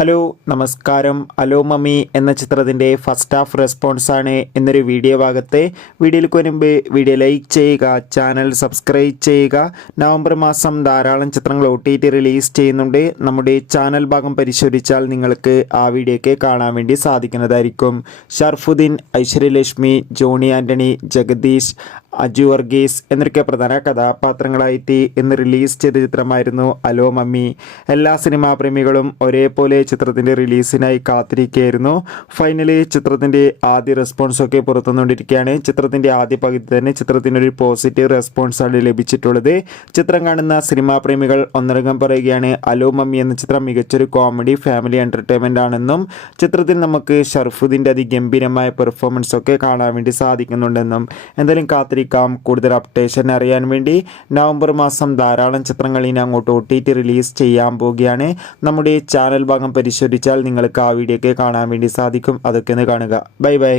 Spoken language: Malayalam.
ഹലോ നമസ്കാരം. ഹലോ മമ്മി എന്ന ചിത്രത്തിൻ്റെ ഫസ്റ്റ് ഹാഫ് റെസ്പോൺസാണ് എന്നൊരു വീഡിയോ ഭാഗത്തെ. വീഡിയോയിലേക്ക് വരുമ്പോൾ വീഡിയോ ലൈക്ക് ചെയ്യുക, ചാനൽ സബ്സ്ക്രൈബ് ചെയ്യുക. നവംബർ മാസം ധാരാളം ചിത്രങ്ങൾ OTT റിലീസ് ചെയ്യുന്നുണ്ട്. നമ്മുടെ ചാനൽ ഭാഗം പരിശോധിച്ചാൽ നിങ്ങൾക്ക് ആ വീഡിയോയ്ക്ക് കാണാൻ വേണ്ടി സാധിക്കുന്നതായിരിക്കും. ഷർഫുദ്ദീൻ, ഐശ്വര്യലക്ഷ്മി, ജോണി ആൻ്റണി, ജഗദീഷ്, അജു വർഗീസ് എന്നൊക്കെ പ്രധാന കഥാപാത്രങ്ങളായിട്ട് ഇന്ന് റിലീസ് ചെയ്ത ചിത്രമായിരുന്നു ഹലോ മമ്മി. എല്ലാ സിനിമാ പ്രേമികളും ഒരേപോലെ ചിത്രത്തിൻ്റെ റിലീസിനായി കാത്തിരിക്കുകയായിരുന്നു. ഫൈനലി ചിത്രത്തിൻ്റെ ആദ്യ റെസ്പോൺസൊക്കെ പുറത്തുവന്നുകൊണ്ടിരിക്കുകയാണ്. ചിത്രത്തിൻ്റെ ആദ്യ പകുതി തന്നെ ചിത്രത്തിനൊരു പോസിറ്റീവ് റെസ്പോൺസാണ് ലഭിച്ചിട്ടുള്ളത്. ചിത്രം കാണുന്ന സിനിമാ പ്രേമികൾ ഒന്നടങ്കം പറയുകയാണ് ഹലോ മമ്മി എന്ന ചിത്രം മികച്ചൊരു കോമഡി ഫാമിലി എൻ്റർടൈൻമെൻ്റ് ആണെന്നും ചിത്രത്തിൽ നമുക്ക് ഷർഫുദ്ദീൻ്റെ അതിഗംഭീരമായ പെർഫോമൻസ് ഒക്കെ കാണാൻ വേണ്ടി സാധിക്കുന്നുണ്ടെന്നും. എന്തായാലും കാത്തിരിക്കാം. കൂടുതൽ അപ്ഡേഷൻ അറിയാൻ വേണ്ടി നവംബർ മാസം ധാരാളം ചിത്രങ്ങൾ ഇനി അങ്ങോട്ട് OTT റിലീസ് ചെയ്യാൻ പോവുകയാണ്. നമ്മുടെ ചാനൽ ഭാഗം പരിശോധിച്ചാൽ നിങ്ങൾക്ക് ആ വീഡിയോയ്ക്ക് കാണാൻ വേണ്ടി സാധിക്കും. അതൊക്കെ ഒന്ന് കാണുക. Bye bye.